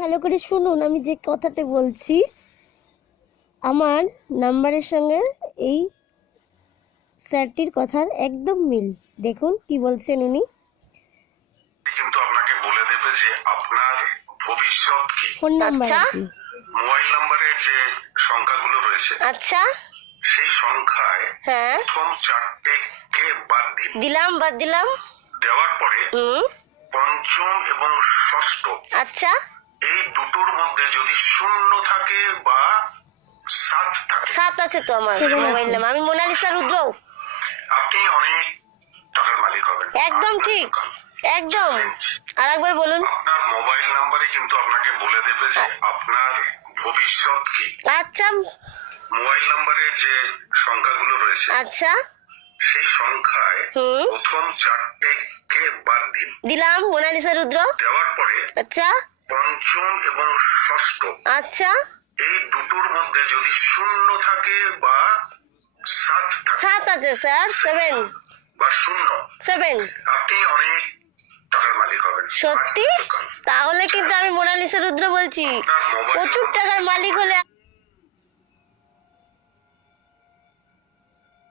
ভালো করে শুনুন, আমি যে কথাটা বলছি আমার নাম্বারের সঙ্গে এই স্যারটির কথার একদম মিল। দেখুন কি বলছেন উনি। কিন্তু আপনাকে বলে দেবে যে আপনার ভবিষ্যৎ কি। ফোন নাম্বার কি, মোবাইল নাম্বারের যে সংখ্যাগুলো রয়েছে, আচ্ছা সেই সংখ্যায় হ্যাঁ প্রথম 4টে কে বাদ দিন। বাদ দিলাম। দেওয়ার পরে পঞ্চম এবং ষষ্ঠ, আচ্ছা এই দুটোর মধ্যে যদি 0 থাকে বা 7 থাকে, 7 আছে তো আমার মোবাইল নাম্বার। আমি মোনালিসা রুদ্র। আপনি অনেক টাকার মালিক হবেন। একদম ঠিক, একদম। আরেকবার বলুন। আপনার মোবাইল নাম্বারে কিন্তু আপনাকে বলে দেবে যে আপনার ভবিষ্যৎ কি। আচ্ছা মোবাইল নাম্বারের যে সংখ্যাগুলো রয়েছে, আচ্ছা সেই সংখ্যায় প্রথম 4টে কে বাদ দিন। দিলাম মোনালিসা রুদ্র। দেওয়ার পরে আচ্ছা পঞ্চম এবং ষষ্ঠ, আচ্ছা এই দুটোর মধ্যে যদি 0 থাকে বা 7 থাকে, 7 আছে স্যার, 7 বা 0, আপনি অনেক টাকার মালিক হবেন। সত্যি? তাহলে কিন্তু আমি মোনালিসা রুদ্র বলছি, প্রচুর টাকার মালিক হলে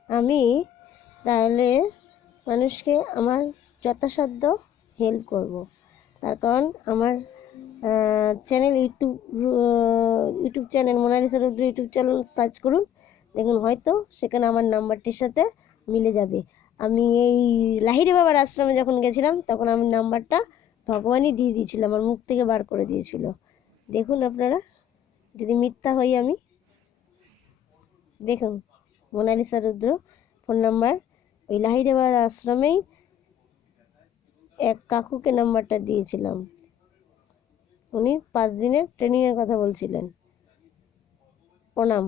আমি তাহলে মানুষকে আমার যথাসাধ্য হেল্প করব। তার কারণ আমার চ্যানেল ইউটিউব চ্যানেল মোনালিসা রুদ্র ইউটিউব চ্যানেল সার্চ করুন, দেখুন হয়তো সেখানে আমার নাম্বারটির সাথে মিলে যাবে। আমি এই লাহিড়ী বাবার আশ্রমে যখন গেছিলাম তখন আমি নাম্বারটা ভগবানই দিয়ে দিয়েছিল, আমার মুখ থেকে বার করে দিয়েছিল। দেখুন আপনারা, যদি মিথ্যা হই আমি, দেখুন মোনালিসা রুদ্র ফোন নাম্বার। ওই লাহিড়ী বাবার আশ্রমেই এক কাকুকে নাম্বারটা দিয়েছিলাম, উনি 5 দিনের ট্রেনিংয়ের কথা বলছিলেন। প্রণাম।